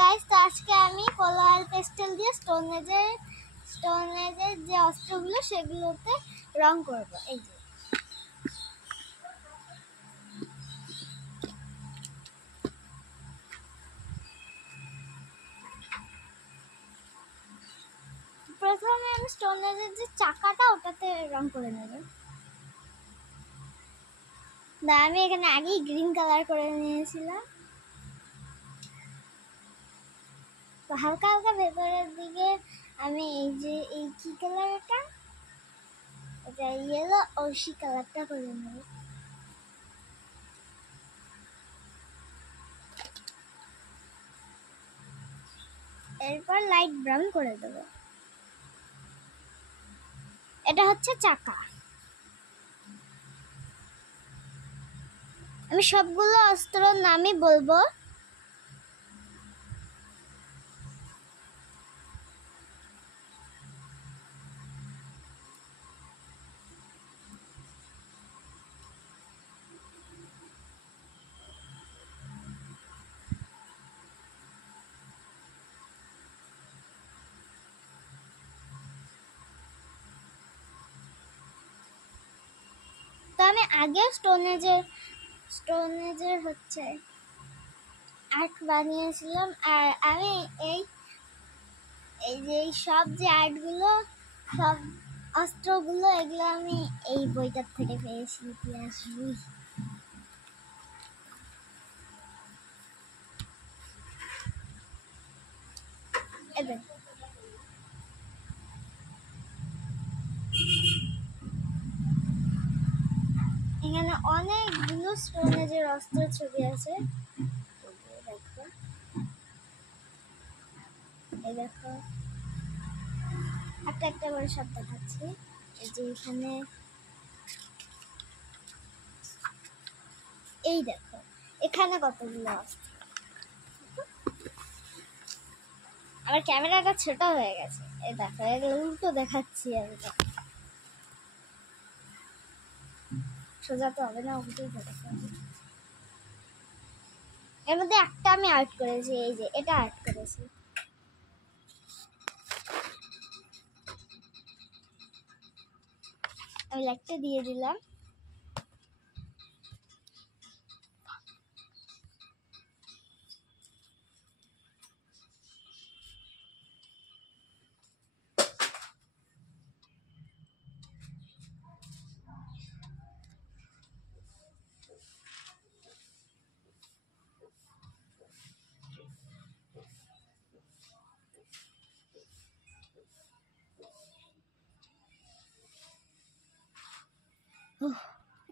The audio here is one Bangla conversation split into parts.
গাইস, তো আজকে আমি কলোয়ার পেস্টেল দিয়ে স্টোন এজের যে অস্ত্রগুলো সেগুলোতে রং করব। এই যে প্রথমে আমি স্টোন এজের যে চাকাটা ওটাতে রং করে নেব। আমি এখানে আগেই গ্রিন কালার করে নিয়েছিলাম। তো হালকা হালকা ভেতরের দিকে আমি এই কি কালার, এটা ইয়েলো ঐশী কালারটা করে নেব। এরপর লাইট ব্রাউন করে দেব। এটা হচ্ছে চাকা। আমি সবগুলো অস্ত্রের নামই বলবো। তো আমি আগে স্টোন এজের হচ্ছে আর্ট বানিয়েছিলাম, আর আমি এই যে সব যে আর্টগুলো, সব অস্ত্রগুলো, এগুলো আমি এই বইটার থেকে পেয়েছি, ইতিহাস বই। এখানে অনেকগুলো স্টোন এজের অস্ত্রের ছবি আছে। এই দেখো, একটা একটা করে সব দেখাচ্ছি। এই যে এখানে এই দেখো, এখানে কতগুলো অস্ত্র। আমার ক্যামেরাটা ছোট হয়ে গেছে। এই দেখো, এগুলো উল্টো দেখাচ্ছি আমি। সোজা তো হবে না, উল্টোই দেখাচ্ছি। এর মধ্যে একটা আমি আর্ট করেছি, এই যে এটা আর্ট করেছি। আমি লাইটটা দিয়ে দিলাম।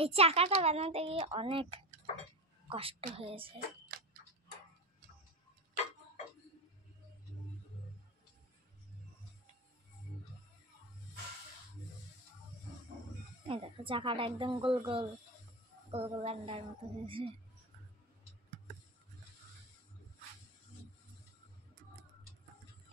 এই চাকাটা বানাতে গিয়ে অনেক কষ্ট হয়েছে। এই দেখো, চাকাটা একদম গোল গোল গোল গোল আন্ডার মতো হয়েছে।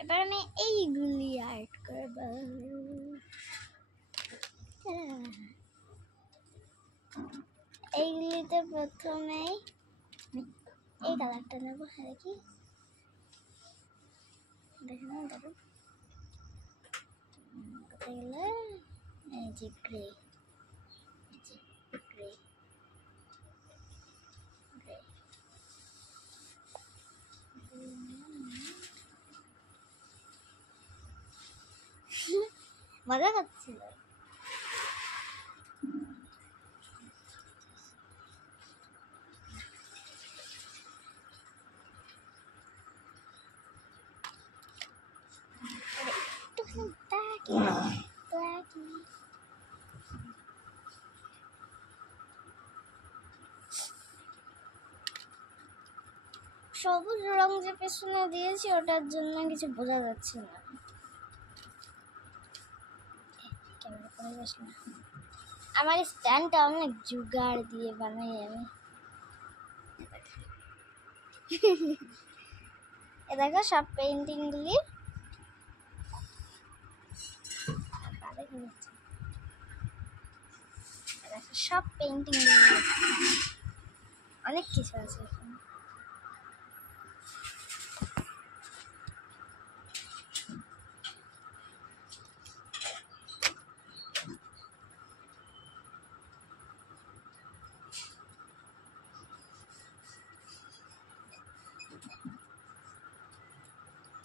এবার আমি এইগুলি আর্ট করব। এইগুলিতে প্রথমেই এই কালারটা নেব। দেখি, দেখে না, দেখো কোথায় গেল। এই যে গ্রে, গ্রে গ্রে। মজা করছিল। সবুজ রং যে পেছনে দিয়েছি ওটার জন্য কিছু বোঝা যাচ্ছে না। আমার স্ট্যান্ডটা অনেক জুগাড় দিয়ে বানাই আমি। এ দেখো, সব পেইন্টিং গুলি সব পেইন্টিং গুলি অনেক কিছু আছে এখানে।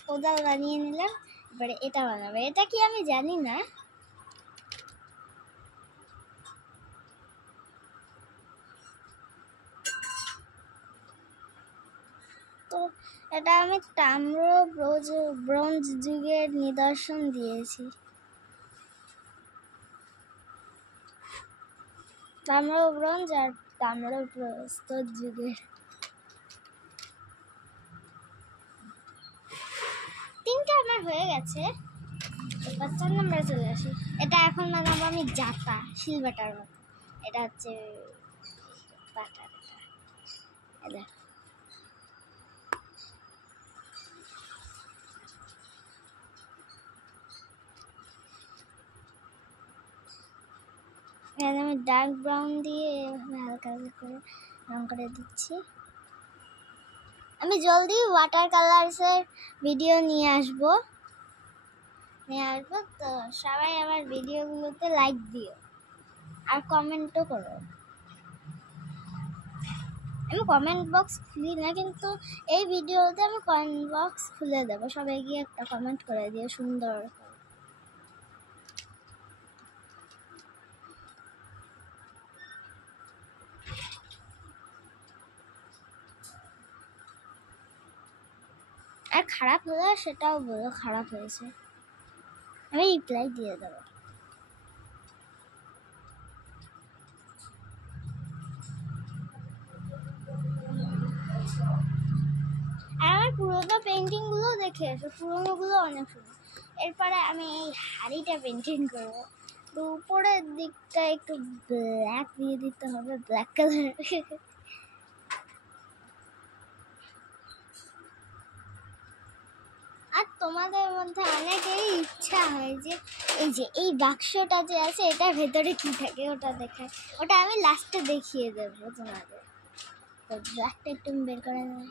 কোদাল বানিয়ে নিলাম। এবারে এটা বানাবো। এটা কি আমি জানি না। তো এটা আমি তাম্র ব্রোঞ্জ যুগের নিদর্শন দিয়েছি। তাম্র ব্রোঞ্জ আর তাম্র প্রস্তর যুগের। 3টা আমার হয়ে গেছে। এবার 4 নম্বরে চলে আসি। এটা এখন বানাবো আমি জাতা, শিল বাটার মতো। এটা হচ্ছে বাটার। এটা এখানে আমি ডার্ক ব্রাউন দিয়ে হালকা হালকা করে রং করে দিচ্ছি। আমি জলদি ওয়াটার কালার্সের ভিডিও নিয়ে আসবো। তো সবাই আমার ভিডিওগুলোতে লাইক দিও আর কমেন্টও করো। আমি কমেন্ট বক্স খুলি না, কিন্তু এই ভিডিওতে আমি কমেন্ট বক্স খুলে দেবো। সবাই গিয়ে একটা কমেন্ট করে দিও সুন্দর। আর খারাপ হলে সেটাও বলো খারাপ হয়েছে, আমি রিপ্লাই দিয়ে দেবো। আর আমার পুরোনো পেন্টিংগুলো দেখে এসো, পুরোনোগুলো অনেক সুন্দর। এরপরে আমি এই হাড়িটা পেন্টিং করবো। তো উপরের দিকটা একটু ব্ল্যাক দিয়ে দিতে হবে, ব্ল্যাক কালার। আর তোমাদের মধ্যে অনেকেরই ইচ্ছা হয় যে এই বাক্সটা যে আছে এটার ভেতরে কি থাকে ওটা দেখায়। ওটা আমি লাস্টে দেখিয়ে দেবো তোমাদের। তো ব্ল্যাকটা একটু বের করে নেব।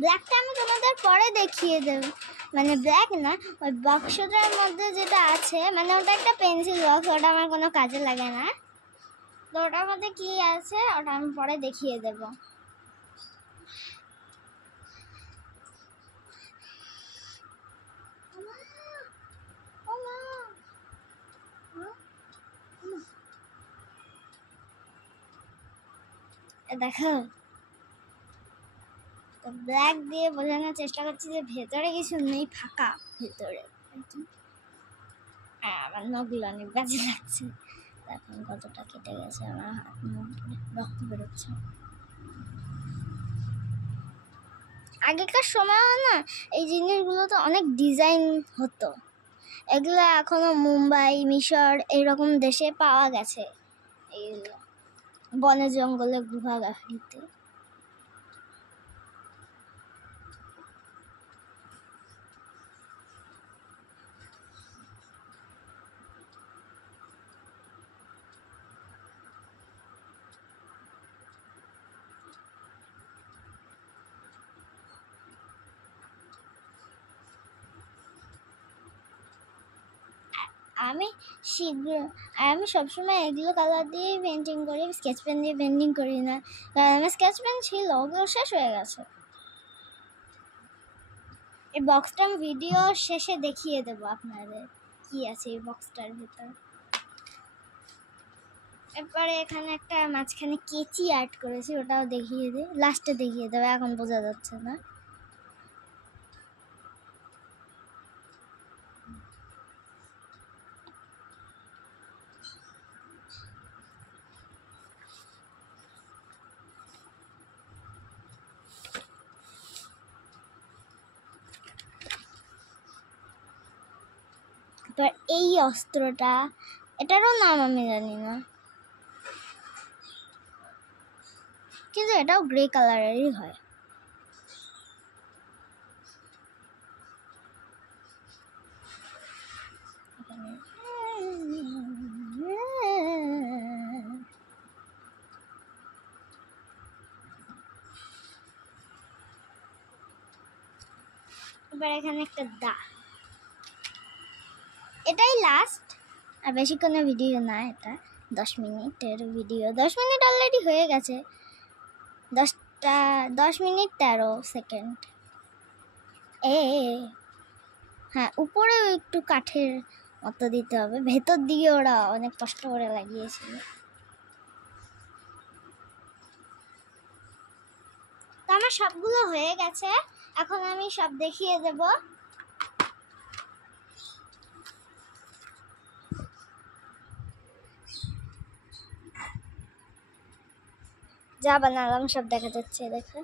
ব্ল্যাকটা আমি তোমাদের পরে দেখিয়ে দেবো। মানে ব্ল্যাক না, ওই বাক্সটার মধ্যে যেটা আছে, মানে ওটা একটা পেন্সিল বক্স, ওটা আমার কোনো কাজে লাগে না। তো ওটার মধ্যে কি আছে ওটা আমি পরে দেখিয়ে দেবো। দেখো, তো ব্ল্যাক দিয়ে বোঝানোর চেষ্টা করছি যে ভেতরে কিছু নেই, ফাঁকা ভেতরে। আমার নখগুলো অনেক বাজে লাগছে। এখন কতটা কেটে গেছে, আমার হাত মুখ রক্ত বেরোচ্ছে। আগেকার সময়ও না এই জিনিসগুলো তো অনেক ডিজাইন হতো। এগুলো এখনো মুম্বাই, মিশর এইরকম দেশে পাওয়া গেছে। এইগুলো বনে জঙ্গলে গুহা গাড়িতে। আমি সবসময় এগুলো কালার দিয়েই পেন্টিং করি, স্কেচ পেন দিয়ে পেন্টিং করি না। কারণ আমার স্কেচ পেন ছিল, ওগুলো শেষ হয়ে গেছে। এই বক্সটা আমি ভিডিও শেষে দেখিয়ে দেবো আপনাদের কি আছে এই বক্সটার ভিতর। এরপরে এখানে একটা মাঝখানে কেচি আর্ট করেছি, ওটাও দেখিয়ে দিই, লাস্টে দেখিয়ে দেবো, এখন বোঝা যাচ্ছে না। এবার এই অস্ত্রটা, এটারও নাম আমি জানি না, কিন্তু এটাও গ্রে কালারেরই হয়। এবার এখানে একটা দা, এটাই লাস্ট। আর বেশিক্ষণের ভিডিও না, এটা 10 মিনিটের ভিডিও। 10 মিনিট অলরেডি হয়ে গেছে। 10 মিনিট 13 সেকেন্ড। হ্যাঁ, উপরেও একটু কাঠের মতো দিতে হবে, ভেতর দিকে ওরা অনেক কষ্ট করে লাগিয়েছিল। তো আমার সবগুলো হয়ে গেছে, এখন আমি সব দেখিয়ে দেব। যা বানালাম সব দেখা যাচ্ছে, দেখো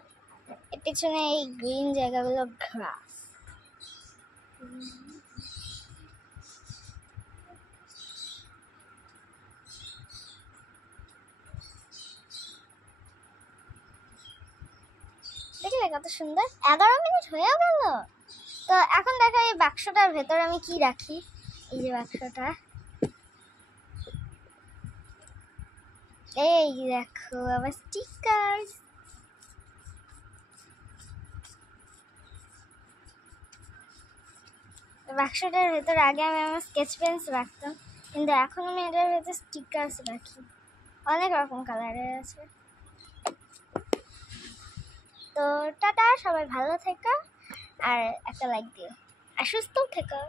এর পিছনে এই গ্রিন জায়গাগুলো ঘাস। দেখলে কত সুন্দর, 11 মিনিট হয়েও গেল। তো এখন দেখো এই বাক্সটার ভেতরে আমি কি রাখি। এই যে বাক্সটা, এই দেখো আবার স্টিকার। বাক্সটার ভেতরে আগে আমি আমার স্কেচ পেন্স রাখতাম, কিন্তু এখন আমি এটার ভেতরে স্টিকার্স রাখি, অনেক রকম কালারের আছে। তো টাটা, সবাই ভালো থেকো আর একটা লাইক দিও আর সুস্থ থেকো।